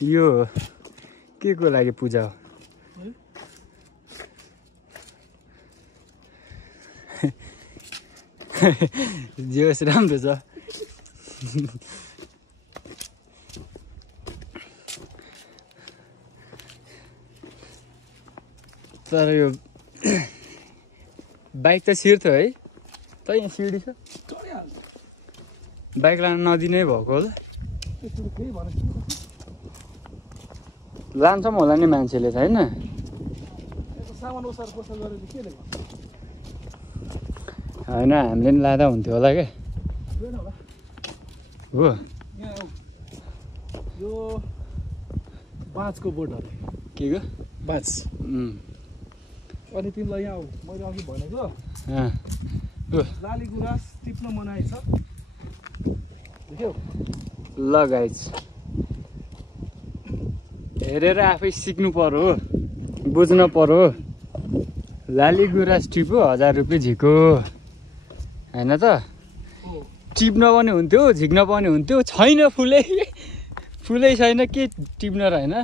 यो के को लागि पूजा हो? जे होस् राम्रो छ। तर यो बाइक त छिर्थ्यो है त, यहाँ सिडी छ, बाइक लान नदिनै भएको होला। लान्छ होला नि मान्छेले त होइन। होइन हामीले नि लाँदा हुन्थ्यो होला क्या। हो यो बाँचको बोट हो। के को बाँच। अनि तिमीलाई यहाँ मैले अघि भनेको लाली गुराँस टिप्न मनाइ छ, देख्यौ? ल गाइज हेरेर आफै सिक्नु पर्यो, बुझ्नु पर्यो। लाली गुराँस टिप्यो 1000 रुपियाँ झिको होइन त। टिप्न पनि हुन्थ्यो, झिक्न पनि हुन्थ्यो। छैन फुलै, फुलै छैन, के टिप्न र होइन।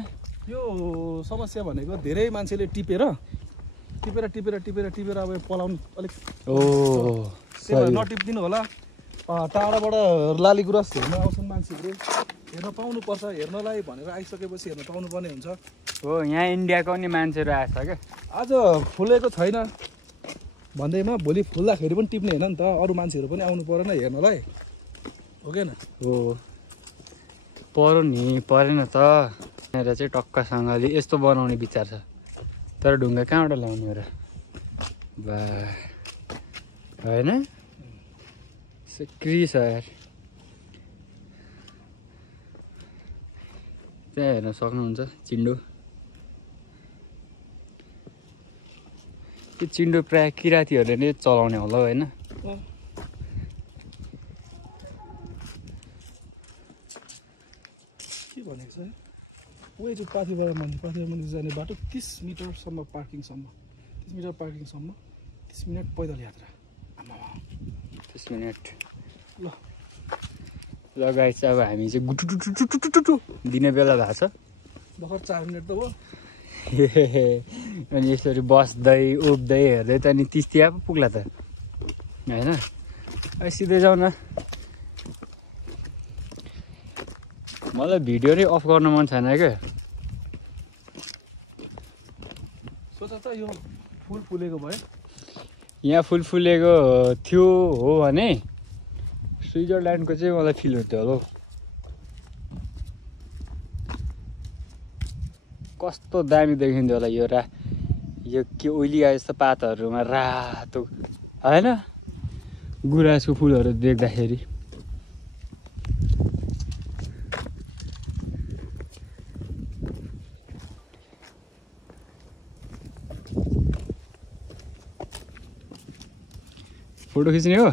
यो समस्या भनेको धेरै मान्छेले टिपेर अब पलाउनु अलिक नटिपिदिनु होला। टाढाबाट लाली गुराँस हेर्न आउँछन् मान्छेहरू, हेर्न पाउनुपर्छ, हेर्नलाई भनेर आइसकेपछि हेर्न पाउनुपर्ने हुन्छ। हो यहाँ इन्डियाको नि मान्छेहरू आएछ क्या। आज फुलेको छैन भन्दैमा भोलि फुल्दाखेरि पनि टिप्ने होइन नि त, अरू मान्छेहरू पनि आउनु परेन हेर्नलाई, हो कि न? हो पर्यो नि, परेन त। यहाँनिर चाहिँ टक्कसँगले यस्तो बनाउने विचार छ, तर ढुङ्गा कहाँबाट ल्याउने र बा होइन। सिक्री छ यार। त्यहाँ हेर्न सक्नुहुन्छ चिन्डो। त्यो चिन्डो प्रायः किराँतीहरूले नै चलाउने होला होइन। के भनेको छ उयो चाहिँ पाथिभरा मन्दिर जाने बाटो 30 मिटरसम्म पार्किङसम्म, 30 मिटर पार्किङसम्म 30 मिनट पैदल यात्रा। 30 मिनट। ल लगाइ चाहिँ अब हामी चाहिँ गुटुटुटुटुटुटु दिने बेला भएको छ। भर्खर 4 मिनट त भयो। अनि यसरी बस्दै उभिँदै हेर्दै त अनि 30 तिर पो पुग्ला त होइन। सिधै जाउँ न। मलाई भिडियो नै अफ गर्न मन छैन क्या। सोच त यो फुल फुलेको भयो, यहाँ फुल फुलेको थियो हो भने स्विजरल्यान्डको चाहिँ मलाई फिल हुन्थ्यो होला। कस्तो दामी देखिन्थ्यो होला यो यो के ओइलिया जस्तो पातहरूमा रातो होइन गुराँसको फुलहरू देख्दाखेरि। फोटो खिच्ने हो।